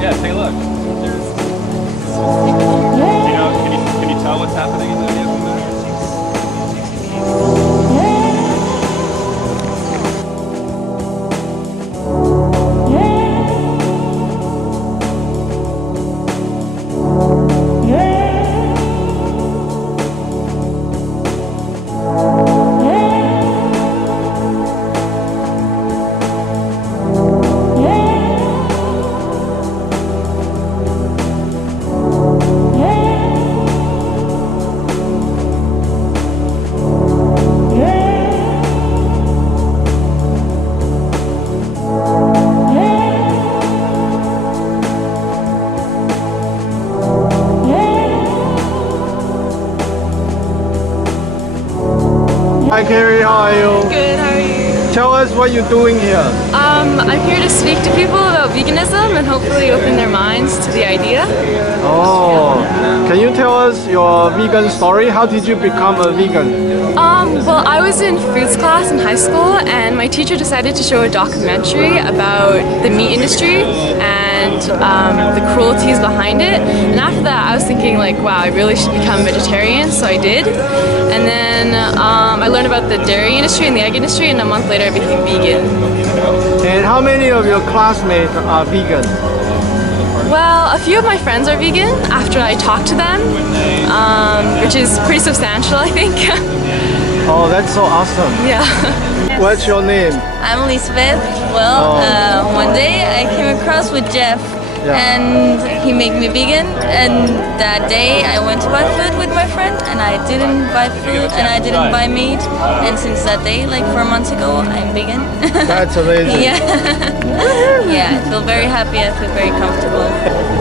Yeah, take a look. You know, can you tell what's happening in the video from there? Hi Carrie, how are you? Good, how are you? Tell us what you're doing here. I'm here to speak to people about veganism and hopefully open their minds to the idea. Oh, can you tell us your vegan story? How did you become a vegan? Well, I was in foods class in high school and my teacher decided to show a documentary about the meat industry and the cruelties behind it. And after that, I was thinking like, wow, I really should become vegetarian, so I did. And then I learned about the dairy industry and the egg industry, and a month later I became vegan. And how many of your classmates are vegan? Well, a few of my friends are vegan after I talked to them, which is pretty substantial, I think. Oh, that's so awesome. Yeah. What's your name? I'm Elizabeth. Well, one day I came across with Jeff and he made me vegan, and that day I went to buy food with my friend and I didn't buy food and I didn't buy meat, and since that day, like 4 months ago, I'm vegan. That's amazing. Yeah. Yeah, I feel very happy, I feel very comfortable.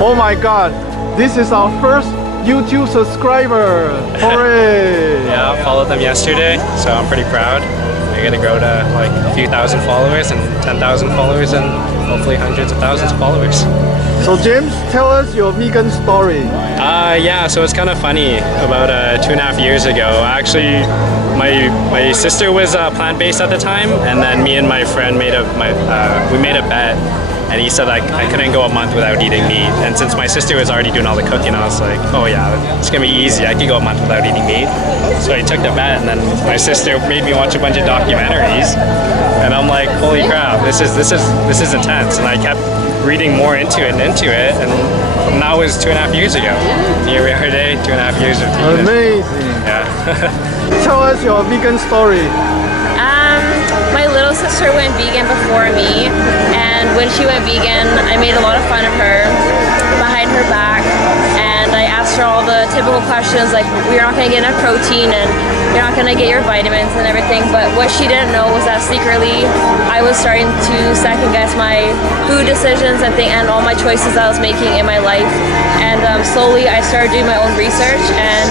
Oh my god, this is our first YouTube subscriber! Hooray! Yeah, I followed them yesterday, so I'm pretty proud. They're gonna grow to like a few thousand followers and 10,000 followers and hopefully hundreds of thousands of followers. So James, tell us your vegan story. Yeah, so it's kind of funny. About 2.5 years ago, actually, my sister was plant-based at the time, and then me and my friend made a bet. And he said I couldn't go a month without eating meat. And since my sister was already doing all the cooking, I was like, oh yeah, it's gonna be easy. I could go a month without eating meat. So I took the bet, and then my sister made me watch a bunch of documentaries. And I'm like, holy crap, this is intense. And I kept reading more into it, and now it was 2.5 years ago. Here we are today, 2.5 years of vegan. Amazing. Yeah. Tell us your vegan story. My little sister went vegan before me, and when she went vegan, I made a lot of fun of her behind her back, and I asked her all the typical questions like, you're not going to get enough protein and you're not going to get your vitamins and everything, but what she didn't know was that secretly I was starting to second guess my food decisions and all my choices I was making in my life, and slowly I started doing my own research, and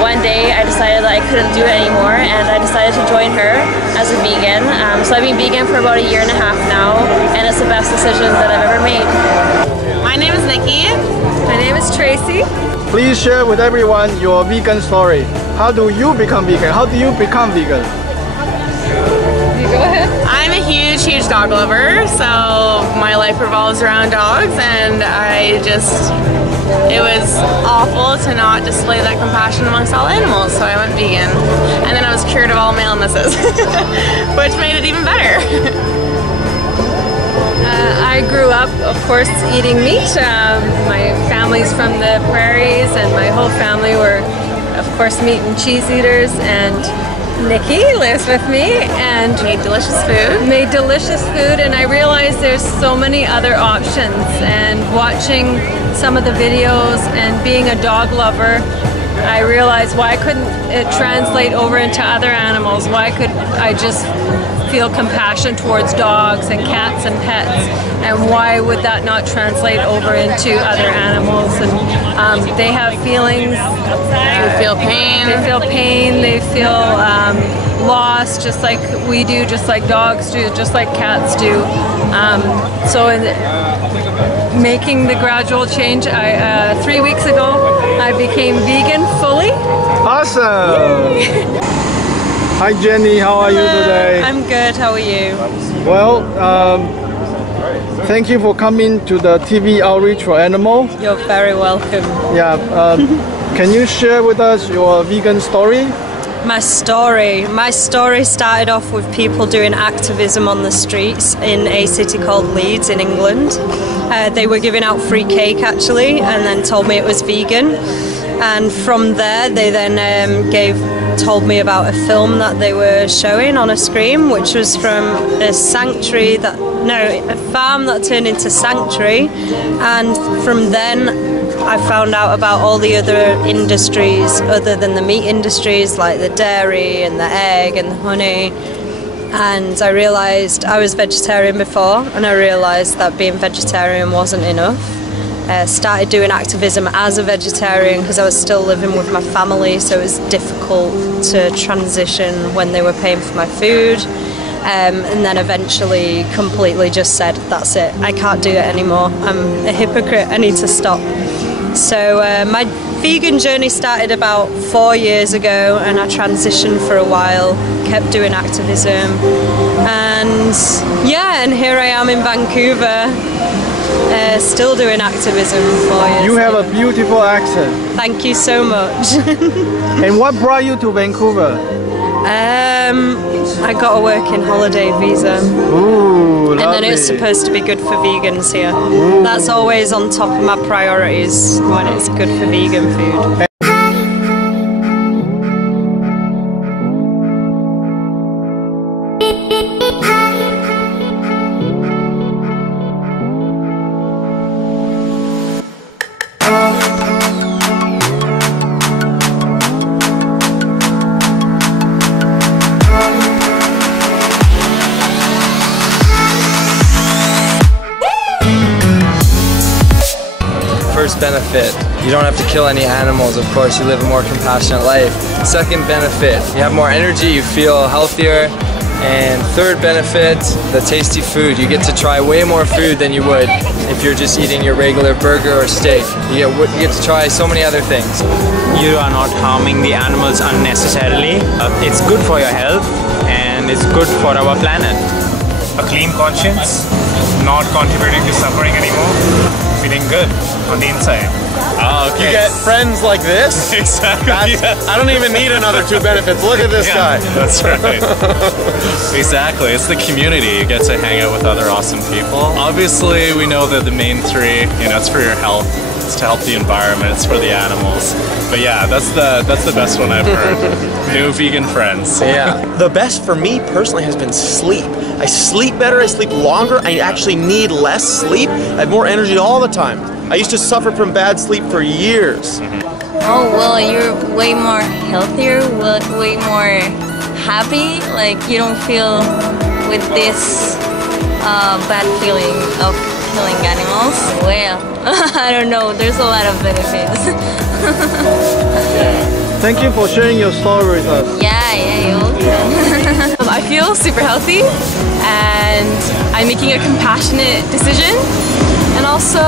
one day I decided that I couldn't do it anymore, and I decided to join her as a vegan. So I've been vegan for about 1.5 years now, and it's the best decision that I've ever made. My name is Nikki. My name is Tracy. Please share with everyone your vegan story. How do you become vegan? How do you become vegan? You go ahead. I'm a huge dog lover, so my life revolves around dogs, and it was awful to not display that compassion amongst all animals, so I went vegan. And then I was cured of all male illnesses, which made it even better. I grew up, of course, eating meat. My family's from the prairies, and my whole family were, of course, meat and cheese eaters, and Nikki lives with me and made delicious food, and I realized there's so many other options, and watching some of the videos and being a dog lover, I realized why couldn't it translate over into other animals? Why could I just feel compassion towards dogs and cats and pets, and why would that not translate over into other animals? And they have feelings. They feel pain. They feel loss, just like we do, just like dogs do, just like cats do. So in making the gradual change, 3 weeks ago I became vegan fully. Awesome! Yay. Hi Jenny, how are you today? I'm good, how are you? Well, Thank you for coming to the TV outreach for animal. You're very welcome. Yeah. Can you share with us your vegan story? My story started off with people doing activism on the streets in a city called Leeds in England. They were giving out free cake actually, and then told me it was vegan. And from there, they then told me about a film that they were showing on a screen, which was from a a farm that turned into sanctuary. And from then, I found out about all the other industries other than the meat industries, like the dairy and the egg and the honey. And I realised I was vegetarian before, and I realised that being vegetarian wasn't enough. Started doing activism as a vegetarian because I was still living with my family, so it was difficult to transition when they were paying for my food. And then eventually completely just said, that's it, I can't do it anymore. I'm a hypocrite, I need to stop. So my vegan journey started about 4 years ago, and I transitioned for a while, kept doing activism, and yeah, and here I am in Vancouver, still doing activism 4 years. You have a beautiful accent. Thank you so much. And what brought you to Vancouver? I got a working holiday visa. Ooh, lovely. And then it's supposed to be good for vegans here. Ooh. That's always on top of my priorities when it's good for vegan food. First benefit, you don't have to kill any animals, of course, you live a more compassionate life. Second benefit, you have more energy, you feel healthier. And third benefit, the tasty food. You get to try way more food than you would if you're just eating your regular burger or steak. You get to try so many other things. You are not harming the animals unnecessarily. It's good for your health and it's good for our planet. A clean conscience, not contributing to suffering anymore, feeling good on the inside. Oh, okay. You get friends like this? Exactly. I don't even need another 2 benefits. Look at this guy. That's right. Exactly. It's the community. You get to hang out with other awesome people. Obviously, we know that the main 3, it's for your health. It's to help the environment. It's for the animals. But yeah, that's the best one I've heard. New vegan friends. Yeah. The best for me personally has been sleep. I sleep better. I sleep longer. I actually need less sleep. I have more energy all the time. I used to suffer from bad sleep for years. Oh, well, you're way more healthier, way more happy. Like, you don't feel with this bad feeling of killing animals. Well, I don't know, there's a lot of benefits. Thank you for sharing your story with us. Yeah, you're welcome. I feel super healthy and I'm making a compassionate decision, and also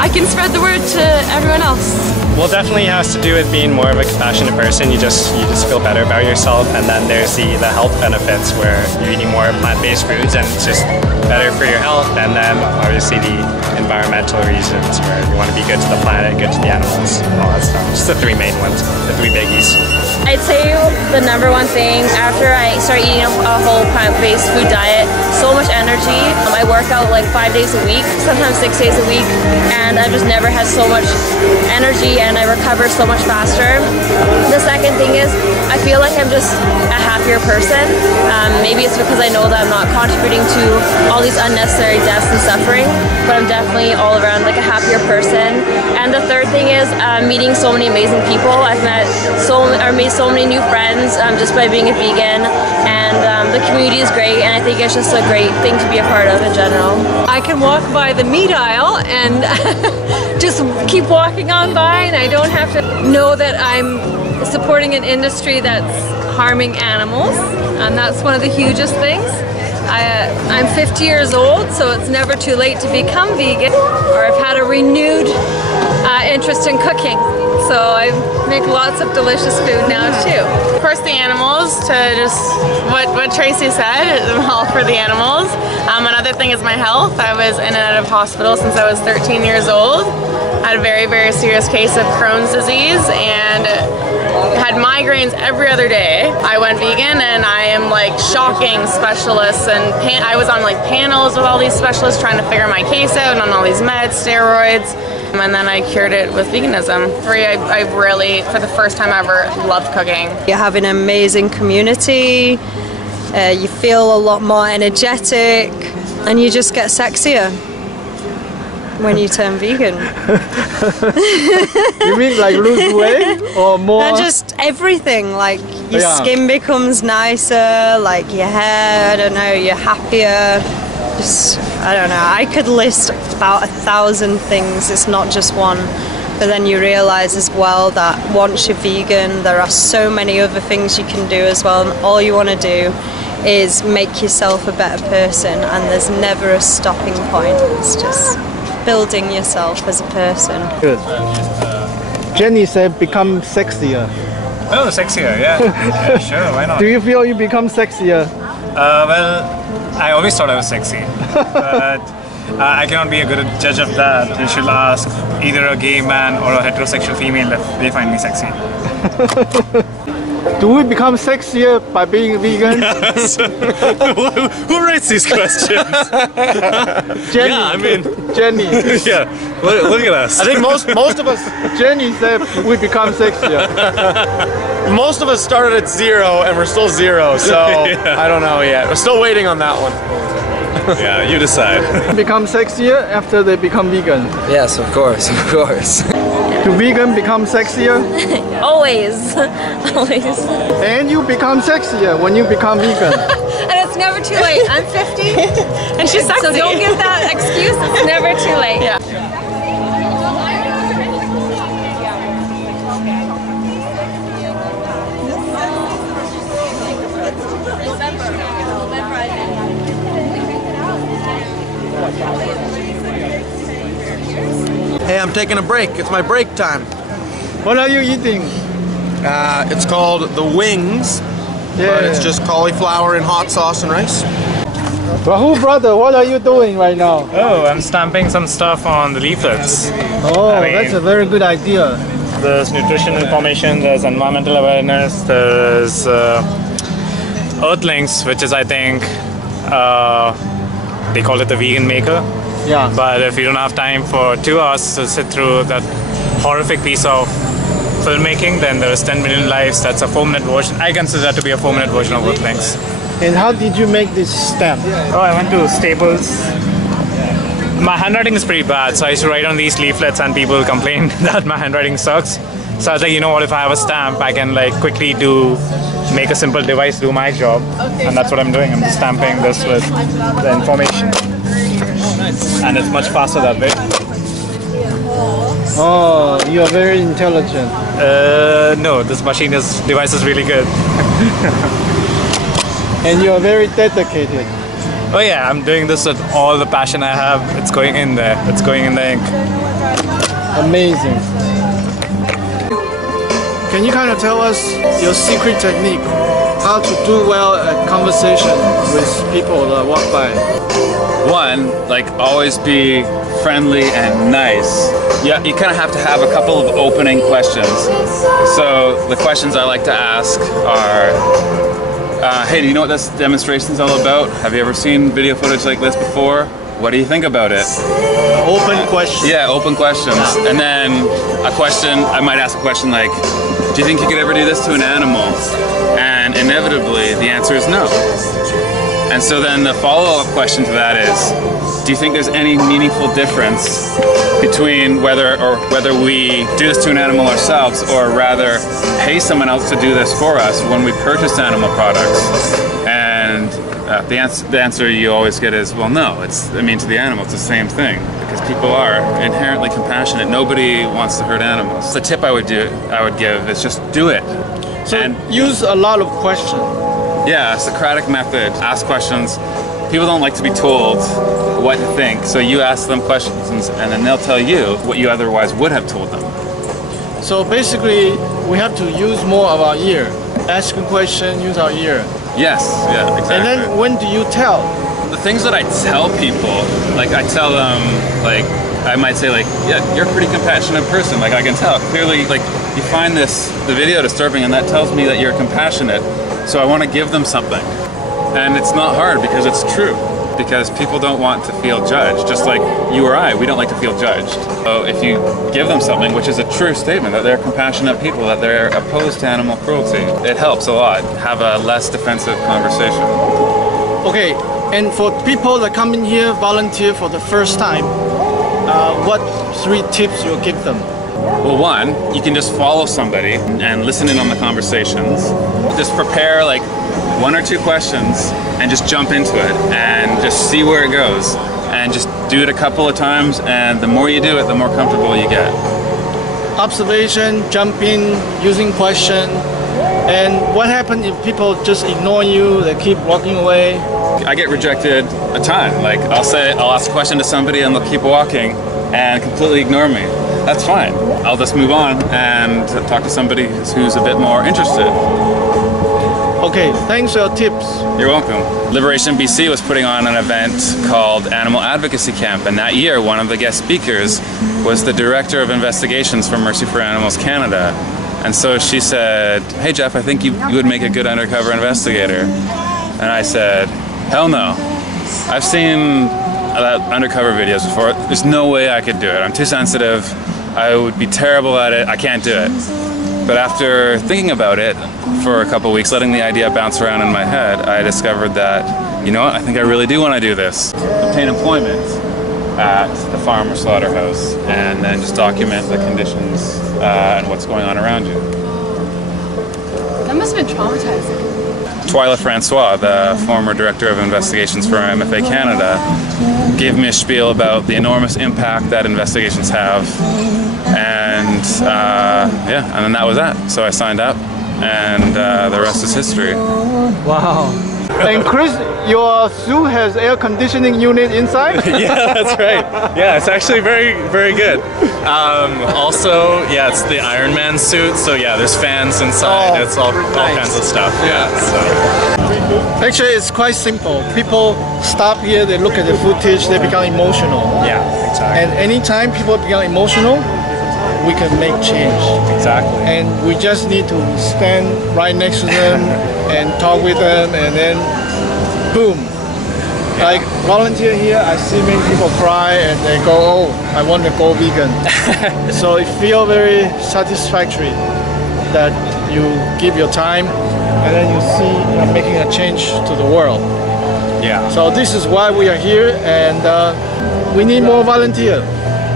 I can spread the word to everyone else. Well, definitely has to do with being more of a compassionate person. You just feel better about yourself, and then there's the health benefits where you're eating more plant-based foods and it's just better for your health, and then obviously the environmental reasons where you want to be good to the planet, good to the animals, all that stuff. Just the 3 main ones, the 3 biggies. I'd say the #1 thing after I started eating a whole plant-based food diet, so much energy. I work out like 5 days a week, sometimes 6 days a week, and I've just never had so much energy and I recover so much faster. The second thing is I feel like I'm just a happier person. Maybe it's because I know that I'm not contributing to all these unnecessary deaths and suffering, but I'm definitely all around like a happier person. And the third thing is meeting so many amazing people. I've made so many new friends just by being a vegan, and the community is great, and I think it's just a great thing to be a part of in general. I can walk by the meat aisle and just keep walking on by, and I don't have to know that I'm supporting an industry that's harming animals, and that's one of the hugest things. I'm 50 years old, so it's never too late to become vegan, or I've had a renewed interest in cooking. So I make lots of delicious food now too. Of course, the animals, to just what Tracy said, all for the animals. Another thing is my health. I was in and out of hospital since I was 13 years old. I had a very, very serious case of Crohn's disease and had migraines every other day. I went vegan and I am like shocking specialists, and I was on like panels with all these specialists trying to figure my case out and on all these meds, steroids. And then I cured it with veganism. I really, for the first time ever, loved cooking. You have an amazing community, you feel a lot more energetic, and you just get sexier when you turn vegan. You mean like lose weight or more? And just everything, like your skin becomes nicer, like your hair, I don't know, you're happier. Just, I don't know, I could list about 1,000 things, it's not just one. But then you realise as well that once you're vegan, there are so many other things you can do as well, and all you want to do is make yourself a better person, and there's never a stopping point. It's just building yourself as a person. Good. Jenny said become sexier. Oh, sexier, yeah. Yeah, sure, why not? Do you feel you become sexier? Well, I always thought I was sexy, but I cannot be a good judge of that. You should ask either a gay man or a heterosexual female if they find me sexy. Do we become sexier by being vegan? Yes. Who writes these questions? Jenny. Yeah, I mean, Jenny. Yeah, look at us. I think most of us. Jenny said we become sexier. Most of us started at 0 and we're still 0, so Yeah. I don't know yet. We're still waiting on that one. Yeah, you decide. Become sexier after they become vegan. Yes, of course, of course. Do vegan become sexier? Always. Always. And you become sexier when you become vegan. And it's never too late. I'm 50 And she's sexy. so don't give that excuse, it's never too late. Yeah. Hey, I'm taking a break. It's my break time. What are you eating? It's called the wings. But it's just cauliflower and hot sauce and rice. Rahul brother, what are you doing right now? Oh, I'm stamping some stuff on the leaflets. Oh, I mean, that's a very good idea. There's nutrition information, there's environmental awareness, there's Earthlings, which is, I think, they call it the vegan maker. Yeah. But if you don't have time for 2 hours to sit through that horrific piece of filmmaking, then there's 10 Million Lives. That's a 4-minute version. I consider that to be a 4-minute version of Earthlings. And how did you make this stamp? Oh, I went to Staples. My handwriting is pretty bad, so I used to write on these leaflets and people complained that my handwriting sucks. So I was like, you know what, if I have a stamp, I can like quickly make a simple device do my job. And that's what I'm doing. I'm stamping this with the information. And it's much faster that way. Oh, you are very intelligent. No, this device is really good. And you are very dedicated. Oh yeah, I'm doing this with all the passion I have. It's going in there. It's going in the ink. Amazing. Can you kind of tell us your secret technique? How to do well at conversation with people that walk by? One, like always be friendly and nice. Yeah, you kind of have to have a couple of opening questions. So the questions I like to ask are, hey, do you know what this demonstration is all about? Have you ever seen video footage like this before? What do you think about it? Open questions. Yeah, open questions. And then I might ask a question like, do you think you could ever do this to an animal? And inevitably, the answer is no. And so then the follow-up question to that is, do you think there's any meaningful difference between whether we do this to an animal ourselves or rather pay someone else to do this for us when we purchase animal products? And the answer you always get is, well, no, to the animal, it's the same thing. Because people are inherently compassionate. Nobody wants to hurt animals. The tip I would give is just do it. So use a lot of questions. Yeah, Socratic method. Ask questions, people don't like to be told what to think, so you ask them questions and then they'll tell you what you otherwise would have told them. So basically, we have to use more of our ear. Ask a question, use our ear. Yes, yeah, exactly. And then when do you tell? The things that I tell people, like I tell them, like, I might say like, yeah, you're a pretty compassionate person. Like I can tell clearly, like you find the video disturbing and that tells me that you're compassionate. So I want to give them something. And it's not hard because it's true. Because people don't want to feel judged. Just like you or I, we don't like to feel judged. So if you give them something, which is a true statement, that they're compassionate people, that they're opposed to animal cruelty, it helps a lot. Have a less defensive conversation. Okay, and for people that come in here, volunteer for the first time, what 3 tips you'll give them? Well, one, you can just follow somebody and listen in on the conversations. Just prepare like 1 or 2 questions and just jump into it and just see where it goes. And just do it a couple of times, and the more you do it, the more comfortable you get. Observation, jump in, using question. And what happens if people just ignore you, they keep walking away? I get rejected a ton. Like I'll ask a question to somebody and they'll keep walking and completely ignore me. That's fine. I'll just move on and talk to somebody who's a bit more interested. Okay, thanks for your tips. You're welcome. Liberation BC was putting on an event called Animal Advocacy Camp, and that year one of the guest speakers was the Director of Investigations for Mercy for Animals Canada. And so she said, hey Jeff, I think you would make a good undercover investigator. And I said, hell no. I've seen undercover videos before. There's no way I could do it. I'm too sensitive. I would be terrible at it. I can't do it. But after thinking about it for a couple weeks, letting the idea bounce around in my head, I discovered that, you know what, I think I really do want to do this. Obtain employment at the farm or slaughterhouse, and then just document the conditions and what's going on around you. That must have been traumatizing. Twyla Francois, the former Director of Investigations for MFA Canada, gave me a spiel about the enormous impact that investigations have, and yeah, and then that was that. So I signed up, and the rest is history. Wow. And Chris, your suit has air conditioning unit inside? Yeah, that's right. Yeah, it's actually very, very good. Also, yeah, it's the Iron Man suit, so yeah, there's fans inside. It's all kinds of stuff. Yeah. So. Actually, it's quite simple. People stop here, they look at the footage, they become emotional. Yeah, exactly. And anytime people become emotional, we can make change. Exactly. And we just need to stand right next to them and talk with them, and then boom. Yeah. Like volunteer here, I see many people cry and they go, oh, I want to go vegan. So it feels very satisfactory that you give your time and then you see you're making a change to the world. Yeah. So this is why we are here, and we need more volunteers.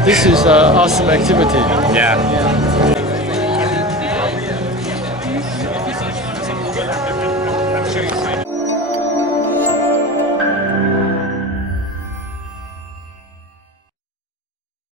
This is an awesome activity. Yeah.